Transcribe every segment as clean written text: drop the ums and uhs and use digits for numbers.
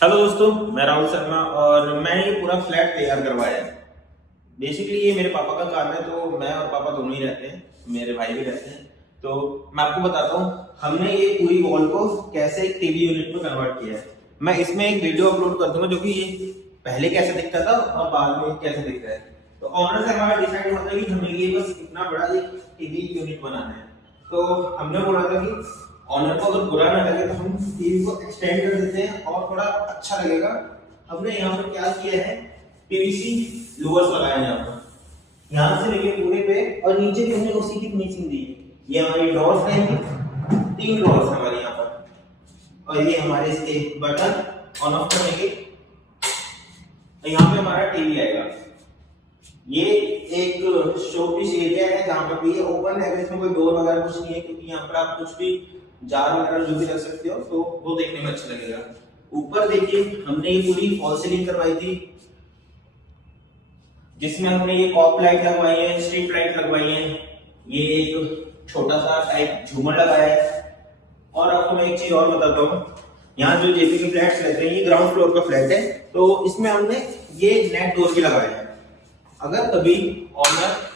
Hello दोस्तों, मैं राहुल शर्मा और मैंने ये पूरा फ्लैट तैयार करवाया है। बेसिकली ये मेरे पापा का काम है, तो मैं और पापा दोनों ही रहते हैं, मेरे भाई भी रहते हैं। तो मैं आपको बताता हूँ हमने ये पूरी वॉल को कैसे एक टीवी यूनिट में कन्वर्ट किया है। मैं इसमें एक वीडियो अपलोड कर दूंगा, जो कि ये पहले कैसे दिखता था और बाद में कैसे दिखता है। तो ऑनर से हमारा डिसाइड होता है कि हमें ये बस इतना बड़ा एक टीवी यूनिट बनाना है। तो हमने बोला था कि ऑनर को अगर बुरा ना लगे तो हम टीवी को एक्सटेंड कर देते हैं और थोड़ा अच्छा लगेगा। हमने यहाँ पर क्या किया है, पीवीसी लोअर्स लगाए हैं यहाँ से लेके पूरे पे, और नीचे भी हमने उसी की फिनिशिंग दी है। ये हमारी ड्रॉर्स रहेंगी, 3 ड्रॉर्स हमारे यहाँ पर, और ये हमारे इसके बटन ऑन ऑफ करने के। तो यहाँ पे हमारा टीवी आएगा। ये एक शो पीस एरिया है जहाँ पर भी ये ओपन है, इसमें कोई डोर वगैरह कुछ नहीं है, क्योंकि यहाँ पर आप कुछ भी जार वगैरह जो भी रख सकते हो, तो वो देखने में अच्छा लगेगा। ऊपर देखिए हमने ये पूरी फॉल सीलिंग करवाई थी, जिसमें हमने ये कॉप लाइट लगवाई है, स्ट्रिप लाइट लगवाई है, ये एक छोटा सा टाइप झूमर लगाया है। और आपको मैं एक चीज और बताता हूँ, यहाँ जो जेपी के फ्लैट्स रहते हैं, ये ग्राउंड फ्लोर का फ्लैट है, तो इसमें हमने ये नेट डोर भी लगाया है। अगर कभी ऑनर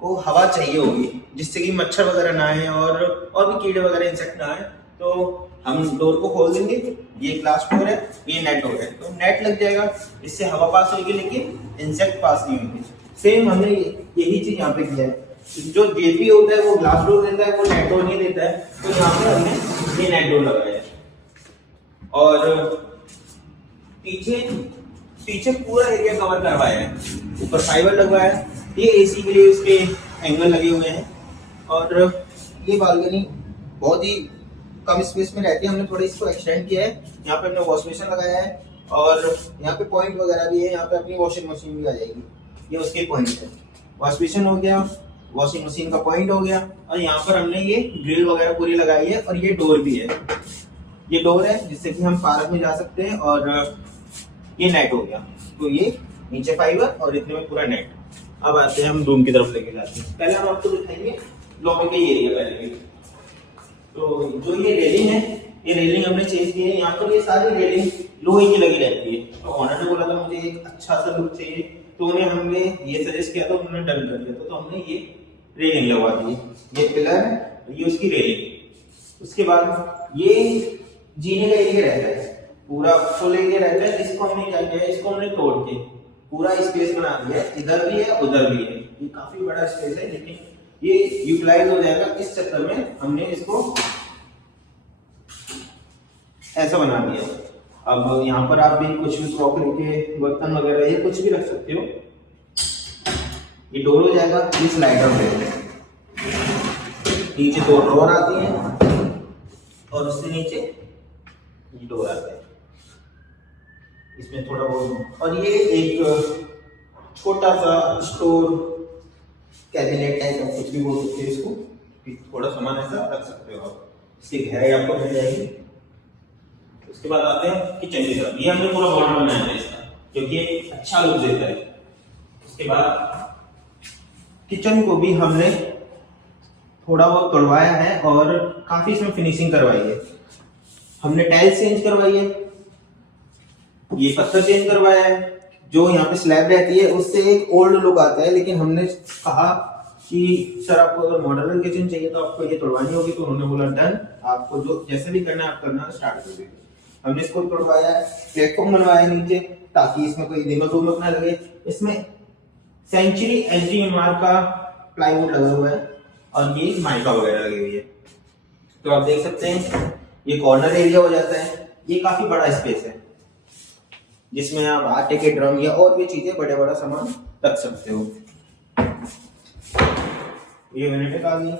को हवा चाहिए होगी जिससे कि मच्छर वगैरह ना आए और भी कीड़े वगैरह इंसेक्ट ना आए, तो हम डोर को खोल देंगे। ये ग्लास डोर है, ये नेट डोर है, तो नेट लग जाएगा, इससे हवा पास होगी लेकिन इंसेक्ट पास नहीं होगी। सेम हमने यही चीज यहाँ पे किया है। जो जेपी होता है वो ग्लास डोर देता है, वो नेट डोर नहीं देता है, तो यहाँ पे हमने ये नेट डोर लगाया है। और पीछे पीछे पूरा एरिया कवर करवाया है, ऊपर फाइबर लगवाया है, ये एसी के लिए इसके एंगल लगे हुए हैं। और ये बालकनी बहुत ही कम स्पेस में रहती है, हमने थोड़ा इसको एक्सटेंड किया है। यहाँ पे हमने वॉश बेसिन लगाया है, और यहाँ पे पॉइंट वगैरह भी है, यहाँ पे अपनी वॉशिंग मशीन भी आ जाएगी। ये उसके पॉइंट है, वॉश बेसिन हो गया, वॉशिंग मशीन का पॉइंट हो गया, और यहाँ पर हमने ये ग्रिल वगैरह पूरी लगाई है, और ये डोर भी है। ये डोर है जिससे कि हम पार्क में जा सकते हैं, और ये नेट हो गया। तो ये नीचे फाइबर और इतने में पूरा नेट। अब आते हैं हम रूम की तरफ लेके जाते हैं। पहले हम आपको दिखाएंगे लॉबी का एरिया पहले। तो जो ये रेलिंग है, ये रेलिंग हमने चेंज की है। यहाँ पर ये सारी रेलिंग लोहे की लगी रहती है। तो ऑनर ने बोला था मुझे एक अच्छा सा लुक चाहिए, तो उन्हें हमने ये सजेस्ट किया था, उन्होंने डन कर दिया था। तो हमने ये रेलिंग लगवा दी। ये पिलर है, ये उसकी रेलिंग। उसके बाद ये जीने का एरिया रहता है, पूरा फुल एरिया रहता है। इसको हमने क्या किया है, इसको हमने तोड़ के पूरा स्पेस बना दिया है, इधर भी है उधर भी है। ये काफी बड़ा स्पेस है, लेकिन ये यूटिलाइज हो जाएगा। इस चक्कर में हमने इसको ऐसा बना दिया। अब यहाँ पर आप भी कुछ भी क्रॉकरी के बर्तन वगैरह ये कुछ भी रख सकते हो। ये डोर हो जाएगा, ये स्लाइडर है, नीचे 2 ड्रॉर आती है, और उससे नीचे ये डोर आता है, इसमें थोड़ा बहुत। और ये एक छोटा सा स्टोर कैबिनेट टाइप का कुछ भी बोल सकते हैं इसको, थोड़ा सामान ऐसा रख सकते हो आप। इसकी गहराई आपको मिल जाएगी। उसके बाद आते हैं किचन की तरफ। ये हमने पूरा बॉर्डर बनाया है इसका, क्योंकि ये अच्छा लुक देता है। उसके बाद किचन को भी हमने थोड़ा बहुत तोड़वाया है, और काफी इसमें फिनिशिंग करवाई है। हमने टाइल्स चेंज करवाई है, ये पत्थर चेंज करवाया है। जो यहाँ पे स्लैब रहती है उससे एक ओल्ड लुक आता है, लेकिन हमने कहा कि सर आपको अगर मॉडर्न किचन चाहिए तो आपको ये तोड़वानी होगी। तो उन्होंने बोला डन, आपको जो जैसे भी करना है आप करना स्टार्ट कर दीजिए। हमने इसको तोड़वाया है, प्लेटफॉर्म बनवाया नीचे, ताकि इसमें कोई दीमक उमक ना लगे। इसमें सेंचुरी एचडीएमआर का प्लाईवुड लगा हुआ है, और ये माइका वगैरह लगी हुई है। तो आप देख सकते हैं ये कॉर्नर एरिया हो जाता है। ये काफी बड़ा स्पेस है, जिसमें आप आटे के ड्रम या और भी चीजें बड़े बड़ा सामान रख सकते हो। ये वेनेटिक आ गई,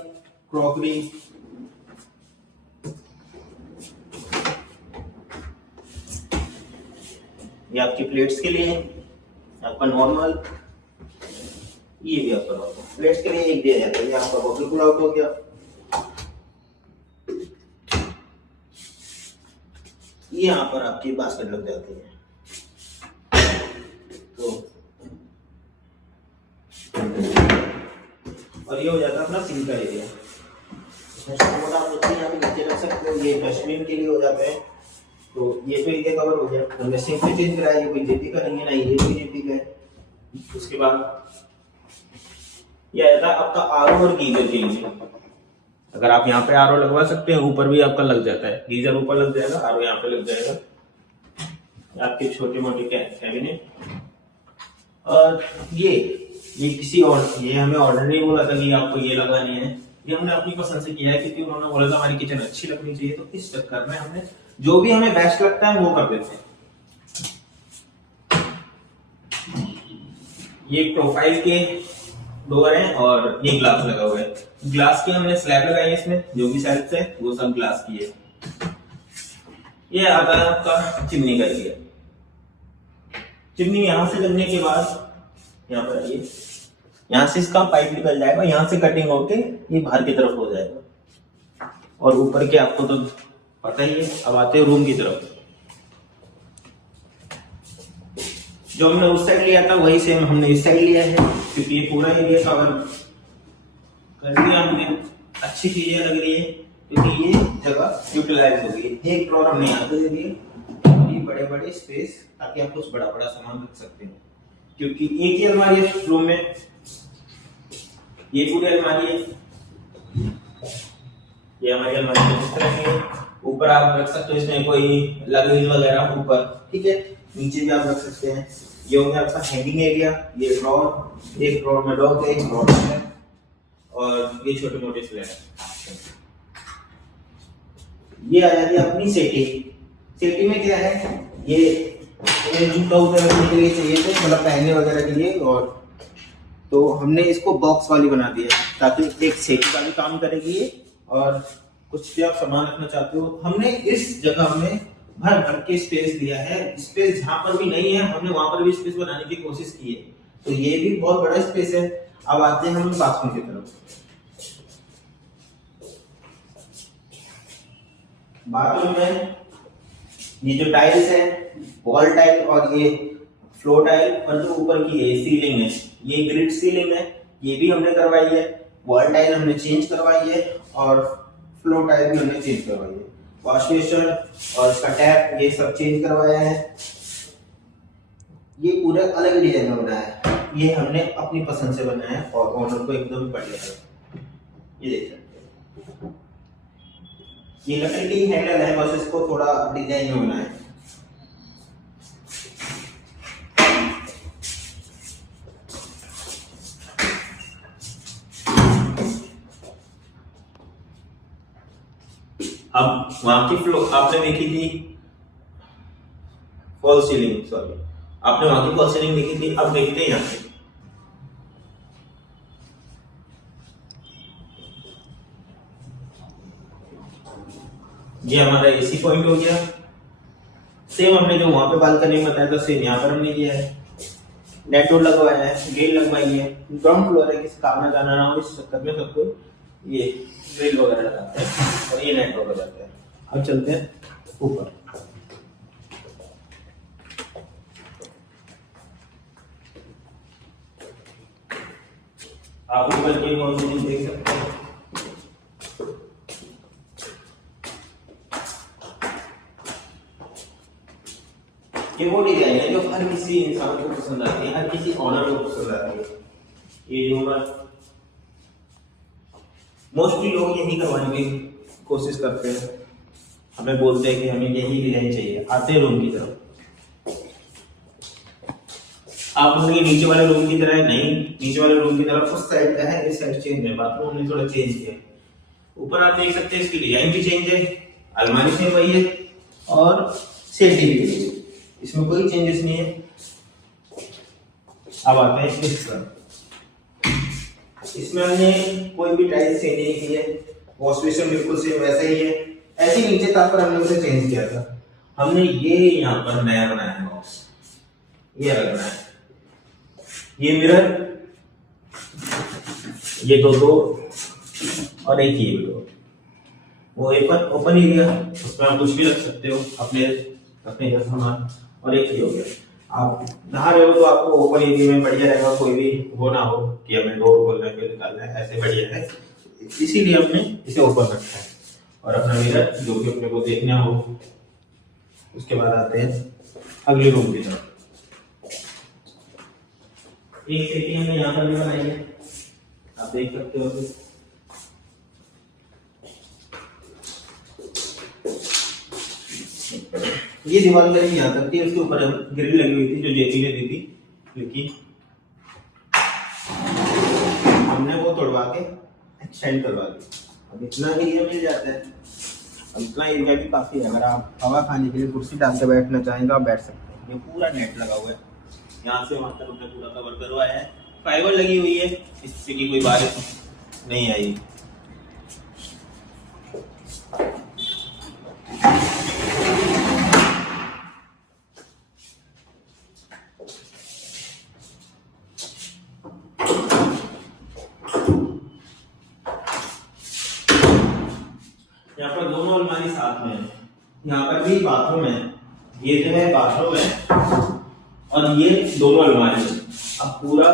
क्रॉकरी, ये आपकी प्लेट्स के लिए है, आपका नॉर्मल, ये भी आपका नॉर्मल। प्लेट्स के लिए एक दिया जाता है, ये आपका बॉटल पुल आउट हो गया। ये यहाँ पर आपकी बास्केट लग जाती है। तो और ये हो जाता है अपना सिंक का एरिया। इसमें छोटा मोटा आप यहाँ पे नीचे रख सकते हो। ये डस्टबिन के लिए हो जाते हैं। तो ये तो ये कवर हो गया। हमने सिंक भी चेंज कराया, ये कोई जेपी का नहीं है ना, ये कोई जेपी का है। उसके बाद ये आया था आपका आरओ और गीजर चेंज। अगर आप यहाँ पे आरओ लगवा सकते हैं, ऊपर भी आपका लग जाता है, गीजर ऊपर लग जाएगा, आरओ यहाँ पे लग जाएगा। आपके छोटे मोटे कैबिनेट। और ये किसी और, ये हमें ऑर्डर नहीं बोला था कि आपको ये लगानी है, ये हमने अपनी पसंद से किया है, क्योंकि उन्होंने बोला था हमारी किचन अच्छी लगनी चाहिए, तो इस चक्कर में हमने जो भी हमें बेस्ट लगता है वो कर देते हैं। ये प्रोफाइल के डोर हैं और ये ग्लास लगा हुआ है। ग्लास की हमने स्लैब लगाई है इसमें, जो भी साइड से वो सब ग्लास की है। ये आता है आपका चिमनी का एरिया। चिमनी यहां से लगने के बाद यहाँ पर ये यहाँ से इसका पाइप निकल जाएगा, यहाँ से कटिंग होके ये बाहर की तरफ हो जाएगा। और ऊपर के आपको तो पता ही है। अब आते हैं रूम की तरफ। जो हमने उस साइड लिया था वही सेम हमने इस साइड लिया है, क्योंकि ये पूरा एरिया कवर कर दिया हमने। अच्छी चीजें लग रही है क्योंकि ये जगह यूटिलाइज हो गई। एक ड्रॉर हमने यहाँ पे दे दिए, ये बड़े बड़े स्पेस, ताकि आप कुछ बड़ा बड़ा सामान रख सकते हैं। क्योंकि एक ही अलमारी है रूम में, ये पूरी अलमारी है, ये हमारी अलमारी इस तरह की है। ऊपर आप रख सकते हो इसमें कोई लगेज वगैरह ऊपर, ठीक है। नीचे भी आप रख सकते हैं। ये हो गया आपका हैंगिंग एरिया। ये ड्रॉर, एक ड्रॉर में लॉक है, एक ड्रॉर है, और ये छोटे मोटे स्लैब। ये आ जाती है अपनी सेटी। सेटी में क्या है, ये जूता उतर रखने के लिए चाहिए थे, मतलब पहनने वगैरह के लिए। और तो हमने इसको बॉक्स वाली बना दिया, ताकि एक सेटी का भी काम करेगी ये, और कुछ भी आप सामान रखना चाहते हो। हमने इस जगह में भर भर के स्पेस दिया है। स्पेस जहां पर भी नहीं है, हमने वहां पर भी स्पेस बनाने की कोशिश की है। तो ये भी बहुत बड़ा स्पेस है। अब आते हैं हम बाथरूम की तरफ। बाथरूम में ये जो टाइल्स है, वॉल टाइल और ये फ्लोर टाइल, और जो ऊपर की है सीलिंग है, ये ग्रिड सीलिंग है, ये भी हमने करवाई है। वॉल टाइल हमने चेंज करवाई है, और फ्लोर टाइल भी हमने चेंज करवाई है। वॉश बेसिन और इसका टैप ये सब चेंज करवाया है। ये पूरा अलग डिजाइन में बनाया है, ये हमने अपनी पसंद से बनाया है, और ऑनर को एकदम बढ़िया है। ये देख सकते हैं, ये लकड़ी की हैंडल है, बस इसको थोड़ा डिजाइन में बनाया है। अब वहां की फ्लोर आपने देखी थी फॉल सीलिंग, सॉरी आपने वहां की फॉल सीलिंग देखी थी। अब देखते हैं यहाँ पे ये हमारा एसी पॉइंट हो गया। सेम हमने जो वहां पे बालकनी में बताया था, सेम यहाँ पर हमने किया है। नेट डोर लगवाया है, ग्रिल लगवाई है। ग्राउंड फ्लोर है, किसी काम ना जाना ना हो, इस चक्कर में सबको ये ग्रिल वगैरह लगाते हैं, और ये नेट डोर लगाते हैं। अब चलते हैं ऊपर। आप ऊपर की वॉल सीलिंग देख सकते हैं। ये वो डिजाइन है जो हर किसी इंसान को पसंद आती है, हर किसी ऑनर को पसंद आती है। ये ऊपर मोस्टली लोग यही करवाने की कोशिश करते हैं, हमें बोलते हैं कि हमें यही डिजाइन चाहिए। आते हैं रूम की तरफ। आप बोलेंगे नीचे वाले रूम की तरह नहीं, नीचे वाले रूम की तरफ उस साइड का है, इस साइड चेंज है। बाथरूम हमने थोड़ा चेंज किया। ऊपर आप देख सकते हैं इसकी डिजाइन भी चेंज है, अलमारी से वही है, और सेफ्टी भी है, इसमें कोई चेंजेस नहीं है। अब आते हैं इस तरफ। इसमें हमने कोई भी टाइल्स चेंज नहीं की है, वॉश बेसिन बिल्कुल सेम वैसा ही है। ऐसे नीचे तक पर हमने उसे चेंज किया था। हमने ये यहाँ पर नया बनाया है बॉक्स, ये अलग बनाया है। ये मिरर, ये दो और एक ये डोर। वो ओपन एरिया, उसमें आप कुछ भी रख सकते हो अपने सामान। और एक ये हो गया, आप नहा रहे हो तो आपको ओपन एरिया में बढ़िया रहेगा, कोई भी वो ना हो कि हमें डोर खोलना है निकालना है, ऐसे बढ़िया है। इसीलिए हमने इसे ओपन रखा है। और अपना मिरर जो कि अपने को देखना हो, उसके बाद आते हैं अगले रूम की तरफ। एक सीटी हमने यहाँ पर भी बनाई है, आप देख सकते हो। ये दीवार करीब यहाँ तक थी, उसके ऊपर ग्रिल लगी हुई थी जो जेपी ने दी थी, लेकिन हमने वो तोड़वा के एक्सटेंड करवा दी। अब इतना एरिया मिल जाता है। अब इतना एरिया भी काफी है, अगर आप हवा खाने के लिए कुर्सी डाल के बैठना चाहें तो आप बैठ सकते हैं। ये पूरा नेट लगा हुआ है, यहाँ से वहां तक हमने पूरा कवर करवाया है। फाइबर लगी हुई है, इससे की कोई बारिश नहीं आई। यहाँ पर दोनों अलमारी साथ में है, यहाँ पर भी बाथरूम है। ये जो है बाथरूम है और ये दोनों अलमारी है। अब पूरा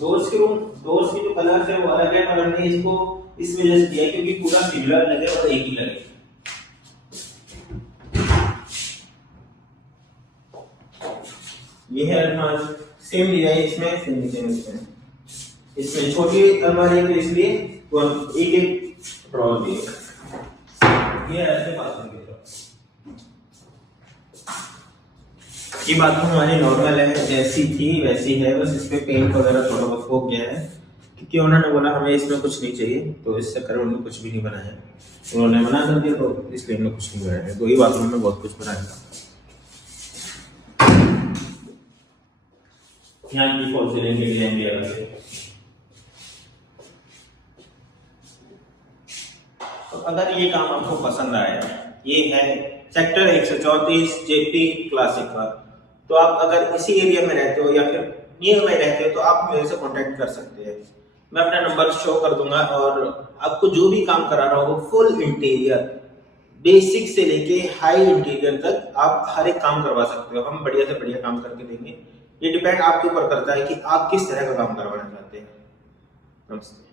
डोर्स की जो कलर है वो अलग है, पर हमने इसको इस वजह से दिया क्योंकि पूरा सिमिलर लगे और एक ही लगे। ये है अलमारी, सेम डिजाइन इसमें, सेम डिजाइन इसमें छोटी अलमारी है तो इसलिए एक एक ड्रॉर दिए। ये ऐसे बाथरूम की तरफ, ये बाथरूम हमारी नॉर्मल है, जैसी थी वैसी है, बस इस पे पेंट वगैरह थोड़ा बहुत हो गया है क्योंकि उन्होंने बोला हमें इसमें कुछ नहीं चाहिए, तो इस चक्कर में उन्होंने कुछ भी नहीं बनाया। उन्होंने मना कर दिया तो इसलिए हमने कुछ नहीं बनाया। तो ये बाथरूम में बहुत कुछ बनाया। यहाँ की फॉल सीलिंग के डिजाइन भी अलग है। तो अगर ये काम आपको पसंद आया, ये है सेक्टर 134 जेपी क्लासिक का, तो आप अगर इसी एरिया में रहते हो या फिर नियर में रहते हो तो आप मेरे से कांटेक्ट कर सकते हैं। मैं अपना नंबर शो कर दूंगा और आपको जो भी काम करा रहा हो, फुल इंटीरियर बेसिक से लेके हाई इंटीरियर तक आप हर एक काम करवा सकते हो। हम बढ़िया से बढ़िया काम करके देंगे। ये डिपेंड आपके ऊपर करता है कि आप किस तरह का काम करवाना चाहते हैं। नमस्ते।